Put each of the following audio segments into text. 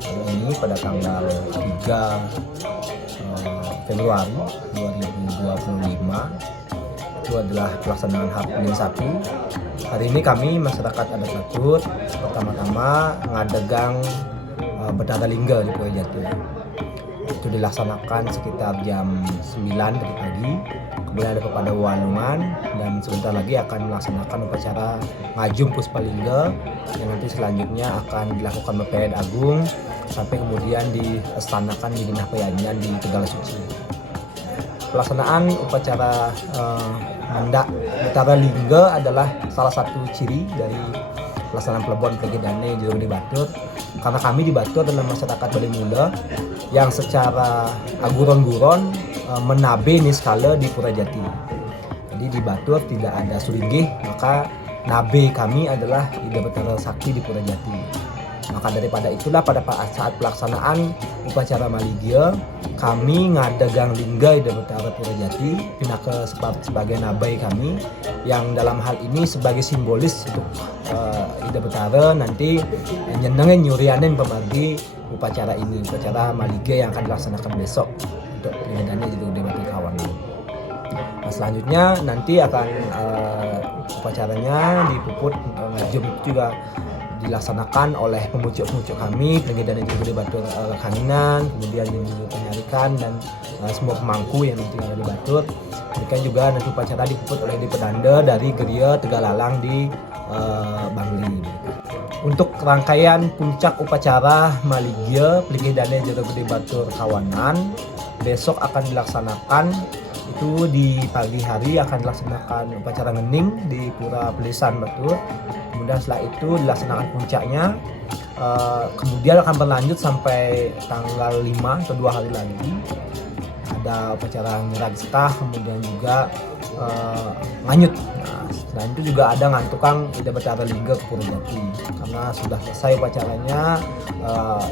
hari ini pada tanggal 3 Februari 2025. Itu adalah pelaksanaan H+1. Hari ini kami masyarakat adat Batur pertama-tama ngadegang Betara Lingga di Purwojati. Itu dilaksanakan sekitar jam 9 dari pagi. Kemudian ada kepada walungan dan sebentar lagi akan melaksanakan upacara ngajum Puspalingga yang nanti selanjutnya akan dilakukan BPN Agung sampai kemudian dilaksanakan di Dinah Peyanyian di Tegal Suci. Pelaksanaan upacara mendak Betara Lingga adalah salah satu ciri dari pelaksanaan Plebon Plegedane Jero Gede Batur, karena kami di Batur adalah masyarakat Bali Mula yang secara aguron-guron menabe niskala di Purwojati. Jadi di Batur tidak ada suringgih, maka nabe kami adalah Ida Betara Sakti di Purwojati. Maka daripada itulah pada saat pelaksanaan upacara Maligia, kami ngadegang lingga Ida Betara Purwojati pinaka sebagai nabai kami, yang dalam hal ini sebagai simbolis untuk Ida Betara nanti nyenengin nyurianin pemargi upacara ini, upacara Maligia yang akan dilaksanakan besok untuk penyedannya jadi Gede Batur kawan. Nah, selanjutnya nanti akan upacaranya dipuput ngajum juga dilaksanakan oleh pemucuk-pemucuk kami, penyedan dan Gede Batur Kanginan, kemudian penyarikan dan semua pemangku yang tinggal di Batur. Demikian juga nanti upacara dipuput oleh di Pedanda dari Geria Tegalalang di Bangli. Untuk rangkaian puncak upacara Maligia Plegedane Jero Gede Batur Kawanan besok akan dilaksanakan. Itu di pagi hari akan dilaksanakan upacara ngening di Pura Pelisan Batur. Kemudian setelah itu dilaksanakan puncaknya, kemudian akan berlanjut sampai tanggal 5 atau 2 hari lagi. Ada upacara nyerag setah, kemudian juga nganyut. Nah, selain itu juga ada ngantukang Ida Betara Lingga ke Purwojati. Karena sudah selesai upacaranya,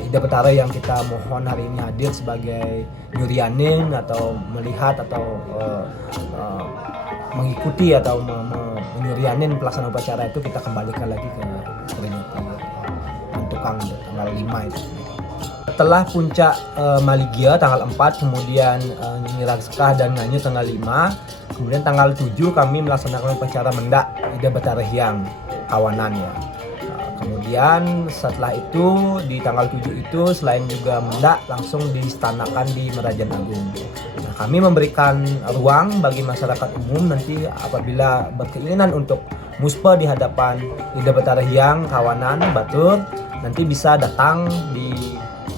Ida Betara yang kita mohon hari ini hadir sebagai nyurianin atau melihat atau mengikuti atau menyurianin pelaksanaan upacara itu, kita kembalikan lagi ke Purwojati ngantukang tanggal 5 itu. Setelah puncak Maligia tanggal 4, kemudian nyirag sekah dan nganyut tanggal 5, kemudian tanggal 7 kami melaksanakan upacara mendak Ida Betara Hyang Kawanan ya. Kemudian setelah itu di tanggal 7 itu selain juga mendak langsung diistanakan di Merajan Agung. Nah, kami memberikan ruang bagi masyarakat umum nanti apabila berkeinginan untuk muspa di hadapan Ida Betara Hyang Kawanan Batur, nanti bisa datang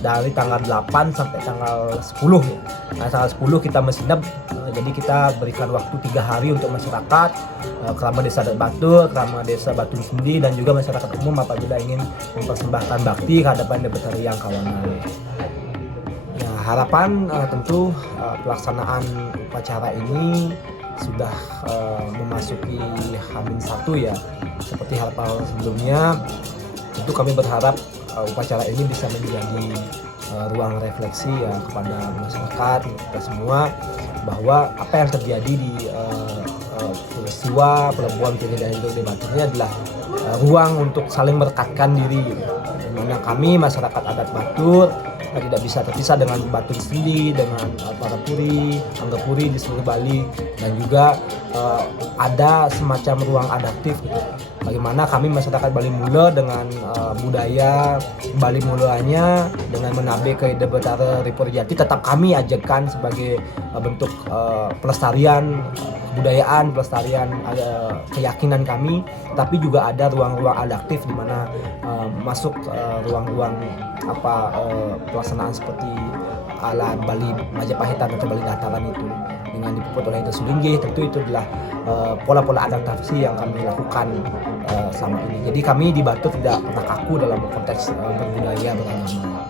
dari tanggal 8 sampai tanggal 10 ya. Nah, tanggal 10 kita mesinap, jadi kita berikan waktu 3 hari untuk masyarakat Kerama Desa Batur, Kerama Desa Batu Sendi, dan juga masyarakat umum apabila ingin mempersembahkan bakti ke hadapan Ida Betara Hyang Kawanan. Ya, harapan tentu pelaksanaan upacara ini sudah memasuki H+1 ya. Seperti harapan sebelumnya, tentu kami berharap upacara ini bisa menjadi ruang refleksi ya kepada masyarakat kita semua, bahwa apa yang terjadi di peristiwa Plebon Plegedane Jero Gede Batur ini adalah ruang untuk saling merekatkan diri, di mana kami masyarakat adat Batur tidak bisa terpisah dengan Batur sendiri, dengan para puri, Anggapuri di seluruh Bali, dan juga ada semacam ruang adaptif gitu. Bagaimana kami masyarakat Bali Mula dengan budaya Bali Mulanya, dengan menabe ke Ida Betara Purwojati, tetap kami ajakan sebagai bentuk pelestarian kebudayaan, pelestarian keyakinan kami, tapi juga ada ruang-ruang adaptif di mana masuk ruang-ruang pelaksanaan seperti ala Bali Majapahitan atau Bali Dataran itu dengan dipuput oleh Ida Sulinggih. Tentu itu adalah pola-pola adaptasi yang kami lakukan selama ini. Jadi kami di Batur tidak pernah kaku dalam konteks berbudaya beragama.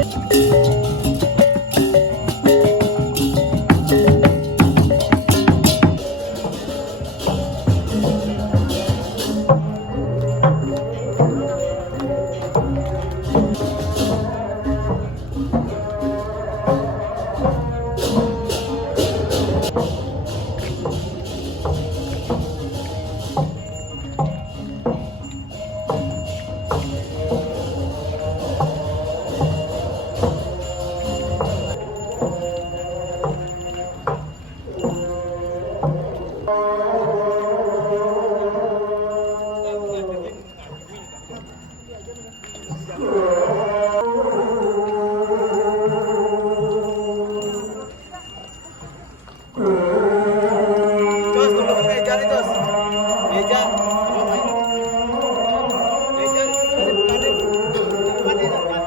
Jos, tunggu meja nih, Jos. Meja. Meja di depan nih. Depan nih, depan.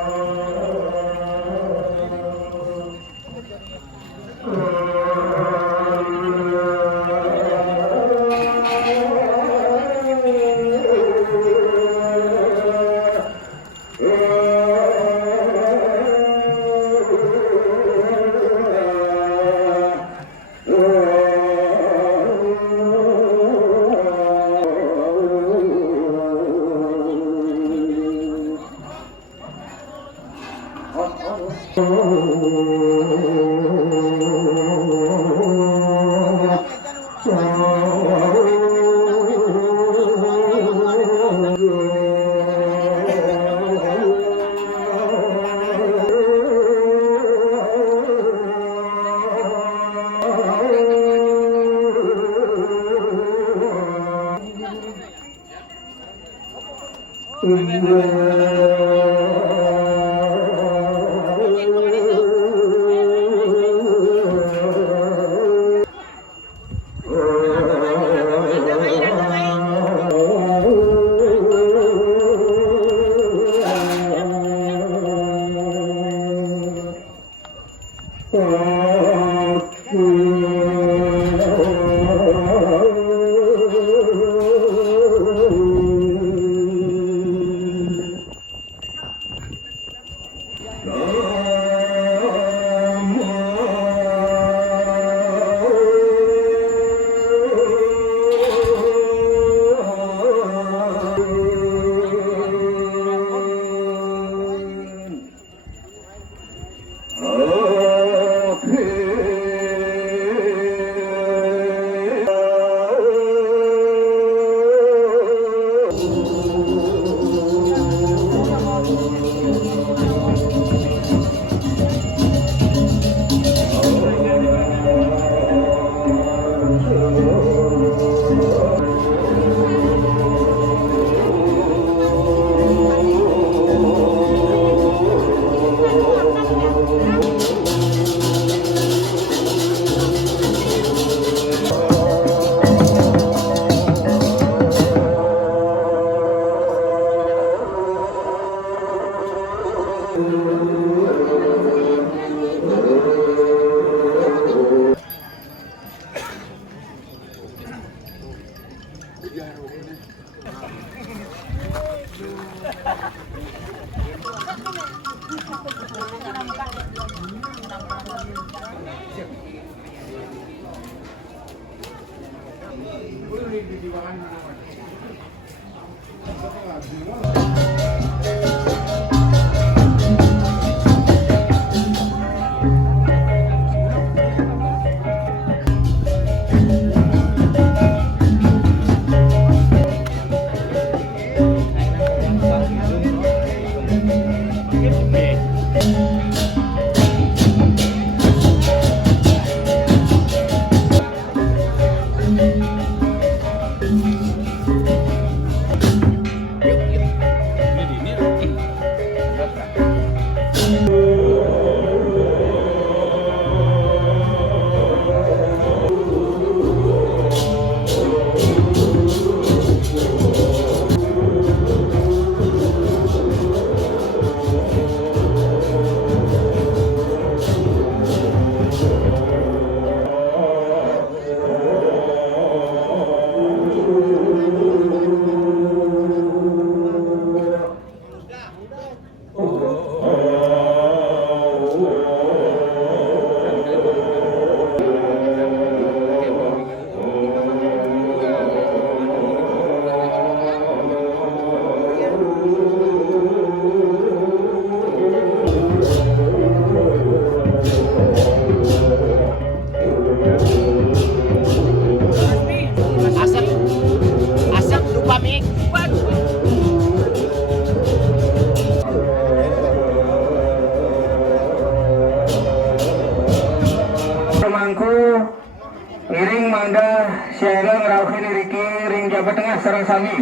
Siaga ngerawkin Riki ring Jawa Tengah sareng sami.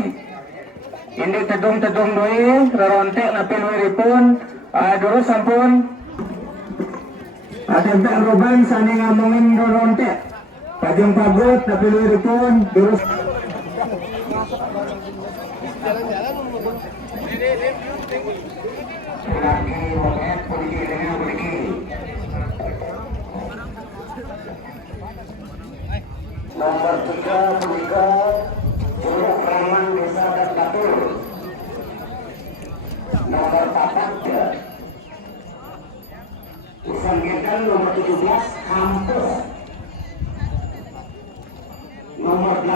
Ini tedung-tedung doi rerontek napil wiripun dulu sampun Atempek Ruban sani ngomongin rerontek Pajeng Pagut napil wiripun dulu nomor 3 Punika Curug Raman Desa dan Dapur. Nomor 4 Usanggedan nomor 17 Kampus. Nomor 18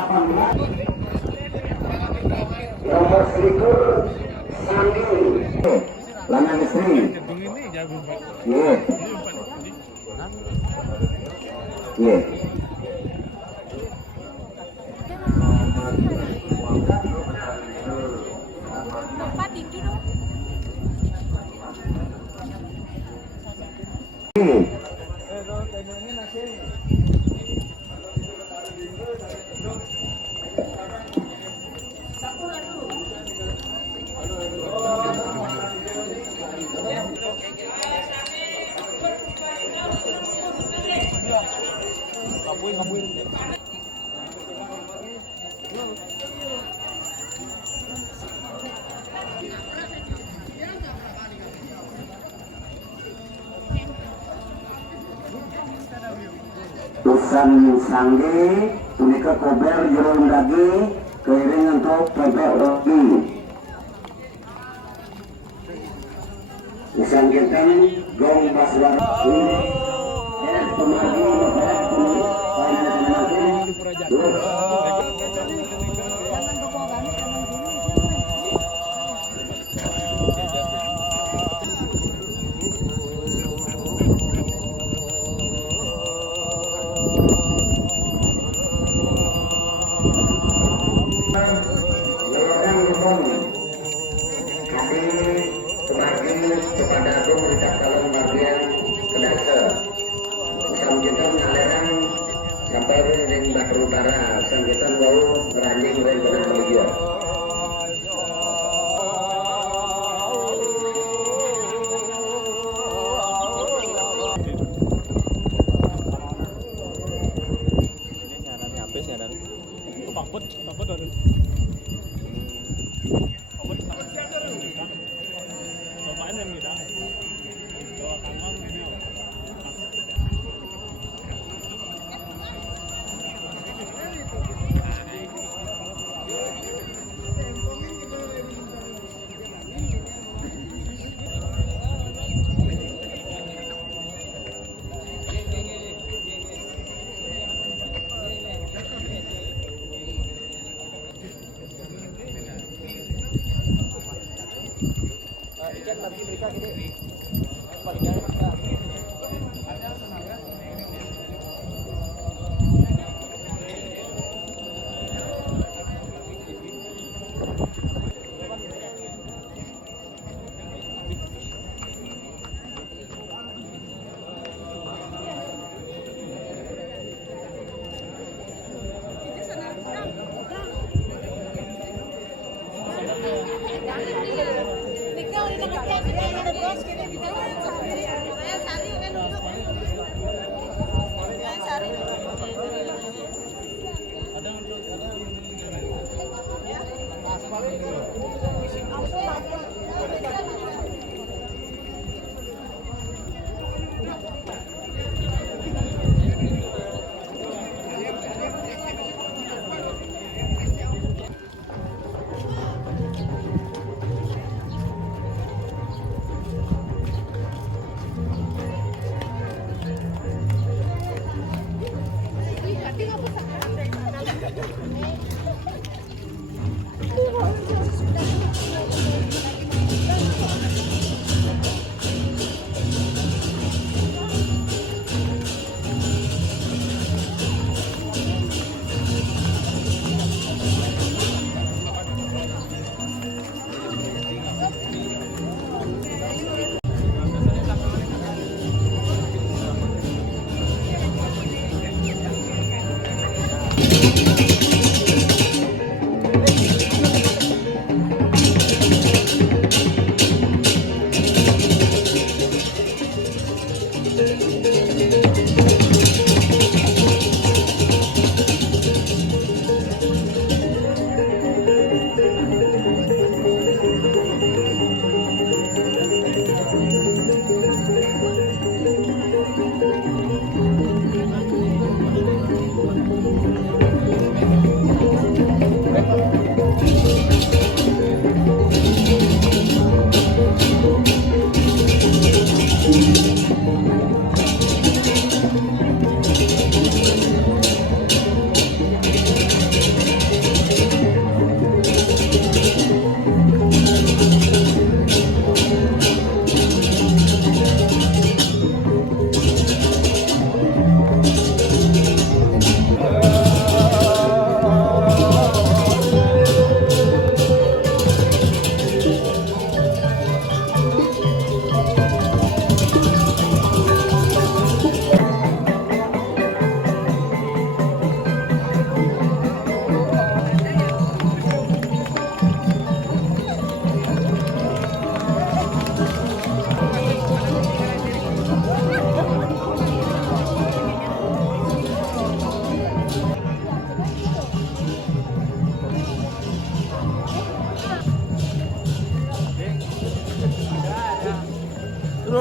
nomor 1 Sandi Lanang Istri. Iya. Iya. Tempat itu dong. Usan sangge punika kober jerung dagi keiring untuk bebek roti. Usan genten gong baswar pemargi kepada aku minta tolong bagian kedasa usang kita ngaleran sampai ring Batur Utara usang kita mau meranjing ring Benang Melujo.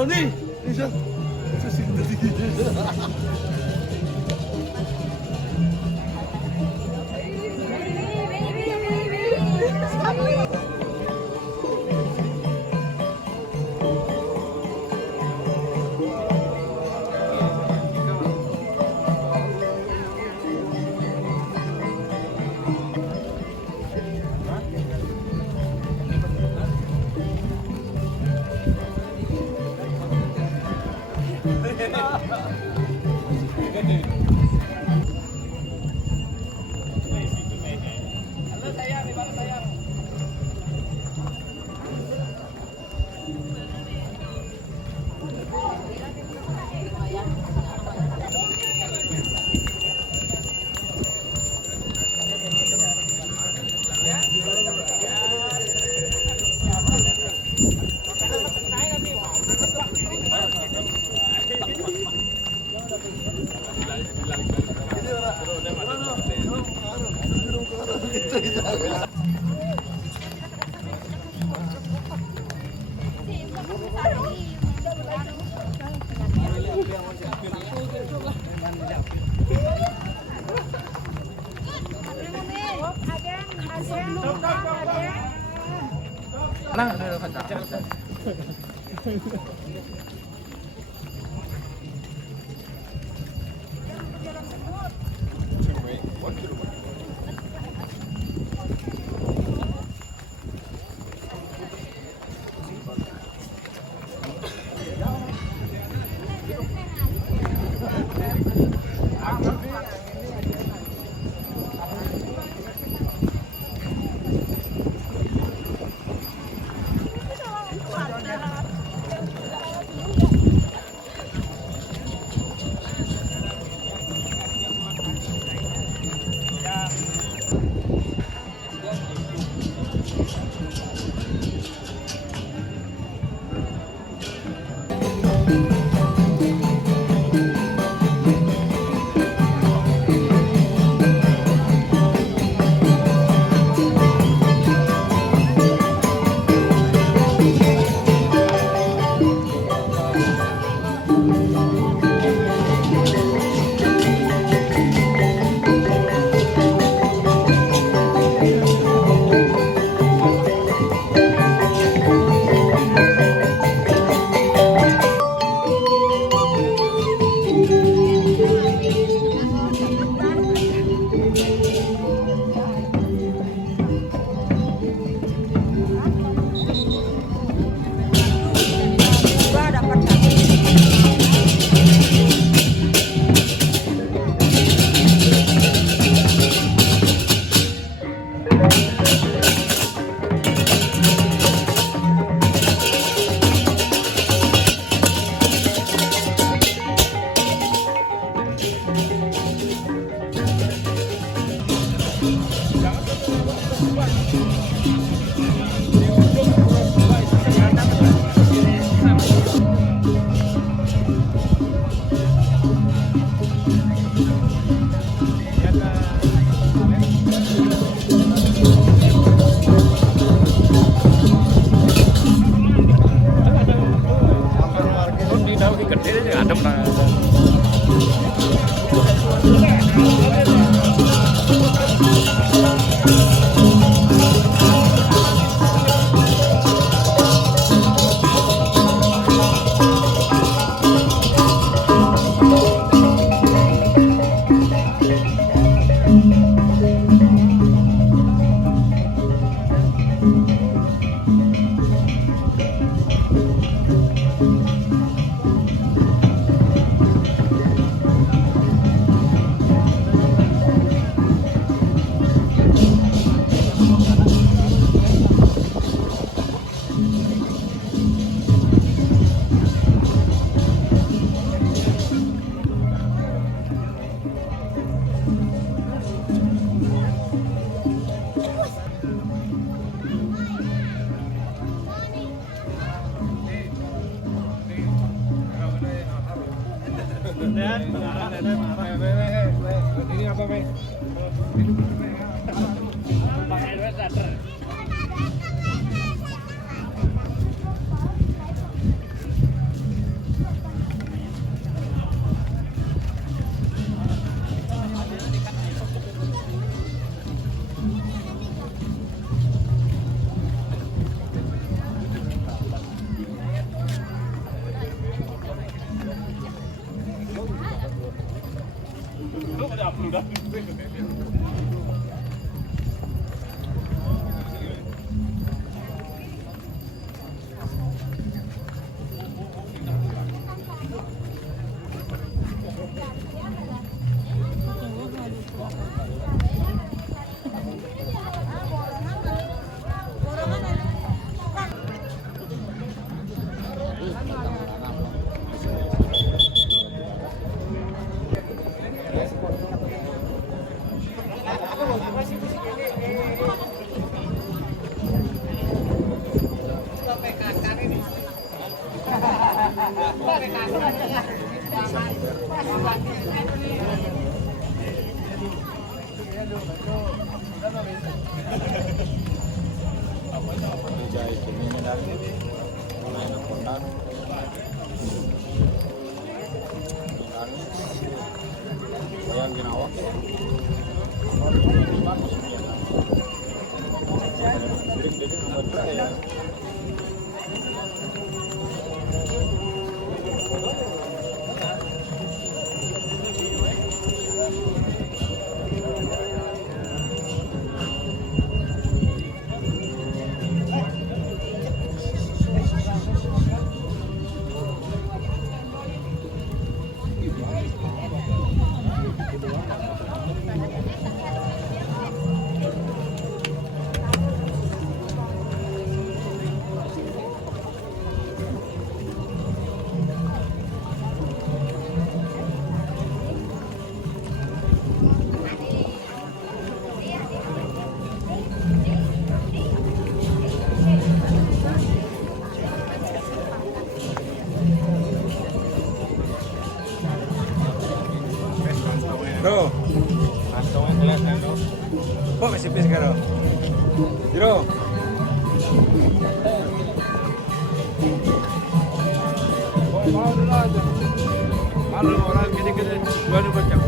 nih. Bisa. Ini apa, Pak? Pakai duit starter. Bro, kantongnya kelihatan bro. Kok masih pis karo? Bro. Oh, mau dulu aja. Malu orang gede-gede dua nih bocah.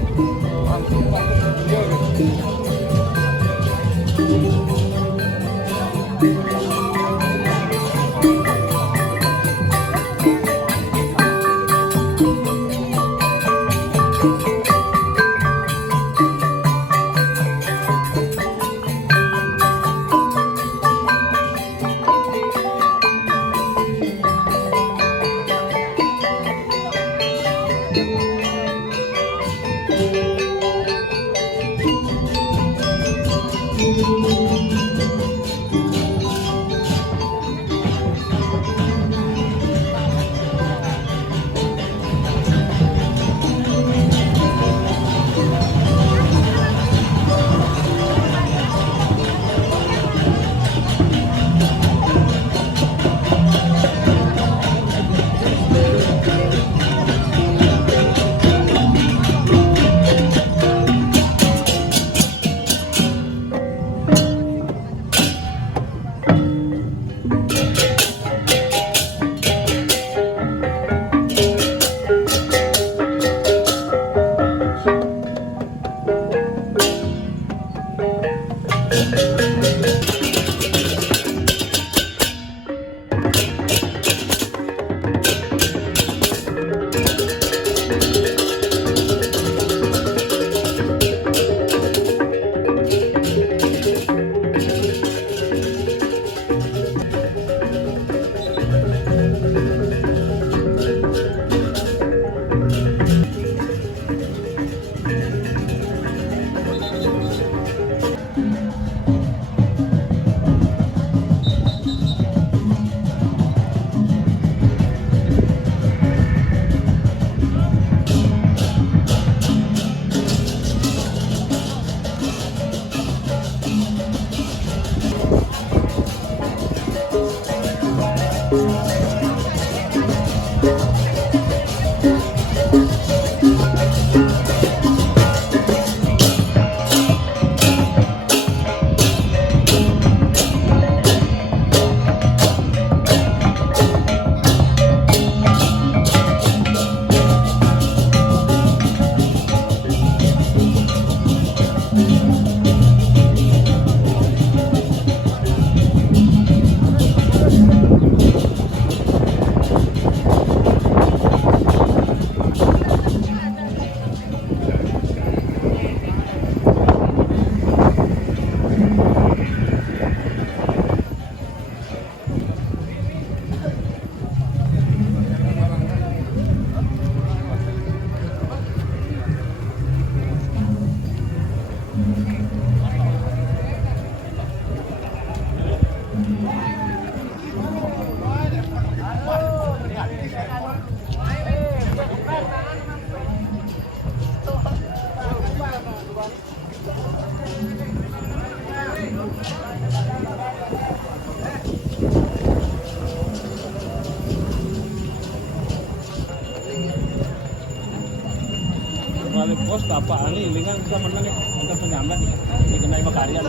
kali pos Bapak Ali lingan bisa menang ya untuk penyambat dikenai Makarya.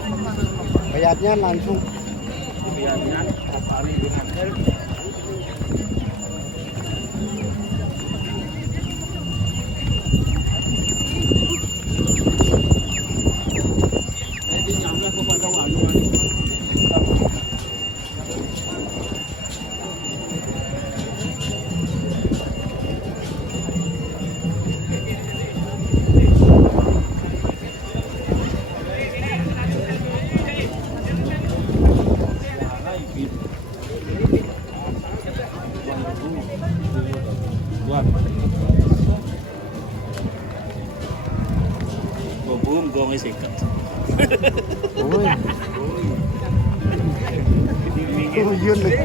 Kayaknya langsung Biasanya Bapak Ali lingan. Jadi nyambat kepada walu. Boom gong isikat. tuyun nih.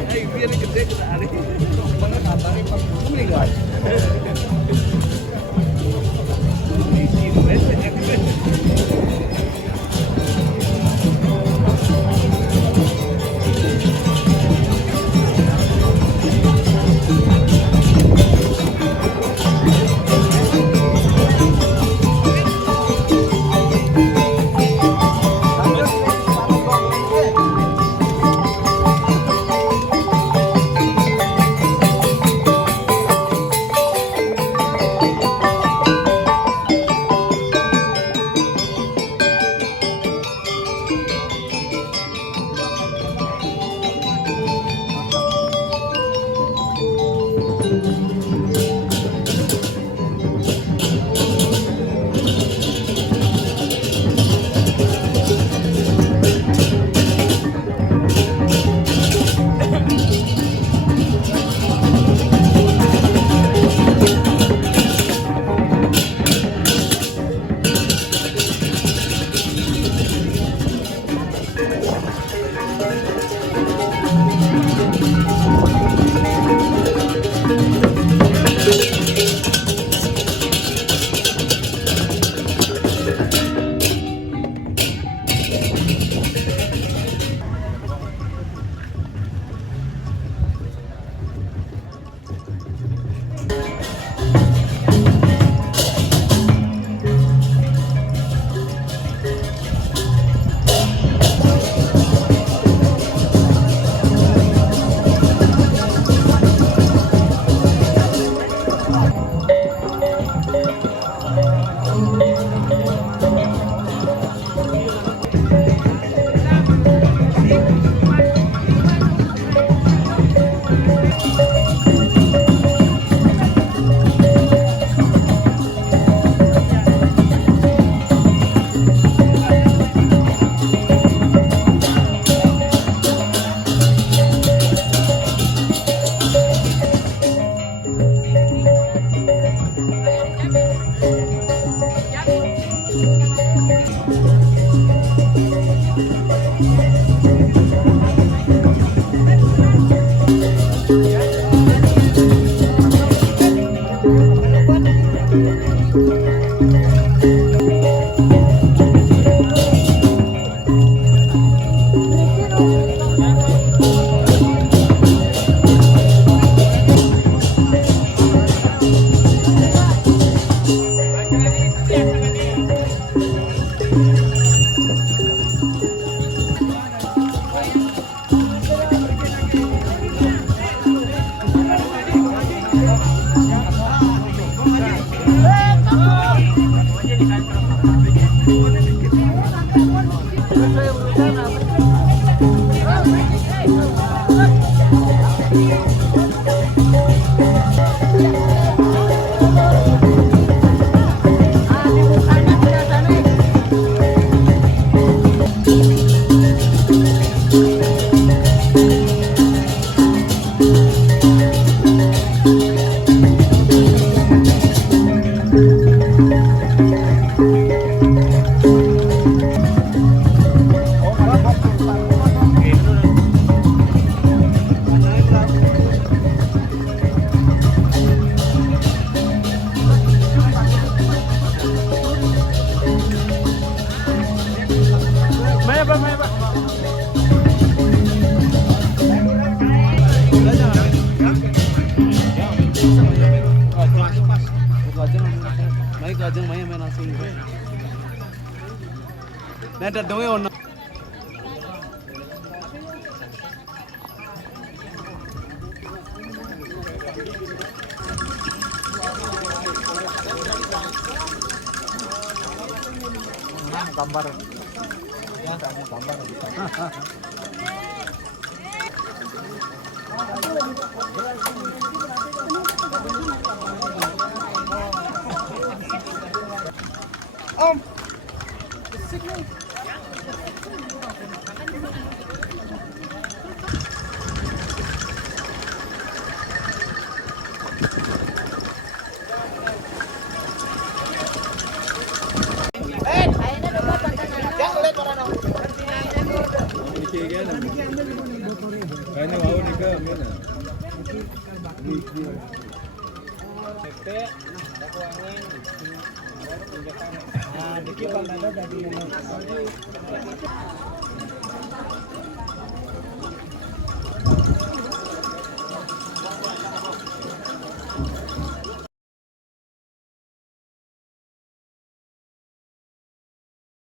Naik ke ajeng main langsung. Nah, ada doi ono. Gambar. Ya, kamu gambar. Kayaknya mau nih ke mana? Nah, dikit bang ada jadi